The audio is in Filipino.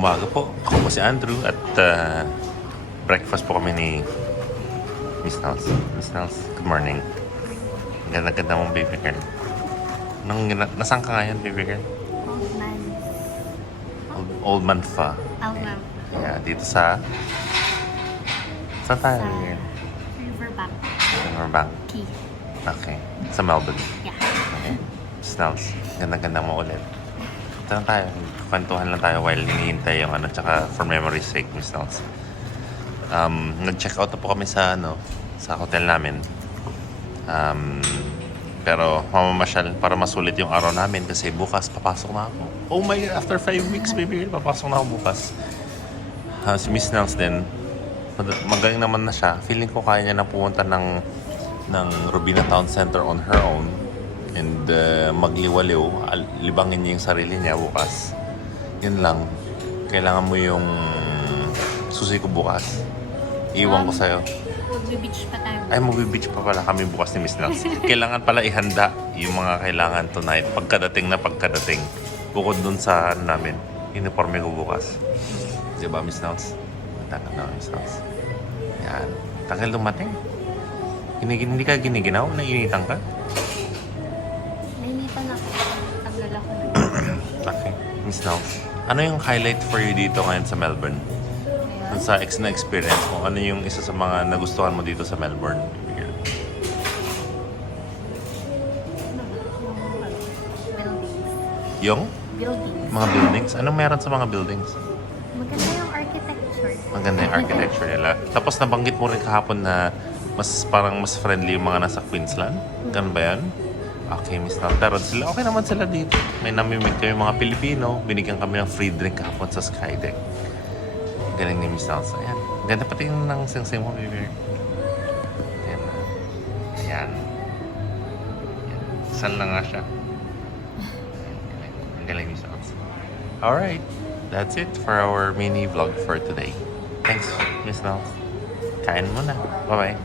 umaga po. Ako po si Andrew at breakfast po kami ni Miss Nels. Miss Nels, good morning. Ganda-ganda mong baby girl. Nasaan ka ngayon, baby girl? Old man. Old man fa. Old man. Yeah, dito sa... Saan tayo, Sa baby girl? Riverbank. Riverbank. Key. Okay. Sa Melbourne. Yeah. Okay. Miss Nels, ganda-ganda mo ulit. Ito lang tayo. Kwentuhan lang tayo while hinihintay yung tsaka for memory's sake, Miss Nels. Nag-check out na po kami sa sa hotel namin. Pero mamamasyal para masulit yung araw namin kasi bukas papasok na ako. Oh my God, after 5 weeks, baby, papasok na ako bukas. Si Miss Nels din, magaling naman na siya. Feeling ko kaya niya na pumunta ng Robina Town Center on her own and magliwaliw, libangin niya yung sarili niya bukas. Yun lang. Kailangan mo yung susi ko bukas. Iwan ko sa'yo. Mag-beach pa tayo. Ay, mag-beach pa pala kami bukas ni Miss Nels. Kailangan pala ihanda yung mga kailangan tonight. Pagkadating. Bukod dun sa namin. Uniforme ko bukas. Diba, Miss Nels? Tagal na, Miss Nels. Yan. Tagal dumating. Hindi ka giniginaw? Nainitan ka? Nainitan ako. Tagal ako. Okay. Miss Nels. Ano yung highlight for you dito ngayon sa Melbourne? Ngayon, Sa na-experience mo, ano yung isa sa mga nagustuhan mo dito sa Melbourne? buildings. Yung Buildings. mga buildings? Anong meron sa mga buildings? Maganda yung architecture. Maganda yung architecture nila. Tapos nabanggit mo rin kahapon na parang mas friendly yung mga nasa Queensland. Ganun ba yan? Okay, Miss Nels. Pero okay naman sila dito. May namimig kami mga Pilipino. Binigyan kami ng free drink kahapon sa Skydeck. Galing ni Miss Nels. Ayan. Ganda pati yung ng sing-sing mo, baby. Ayan. Ayan. Ayan. Saan lang nga siya. Ang galing, Miss Nels. Alright. That's it for our mini vlog for today. Thanks, Miss Nels. Kain mo na. Bye-bye.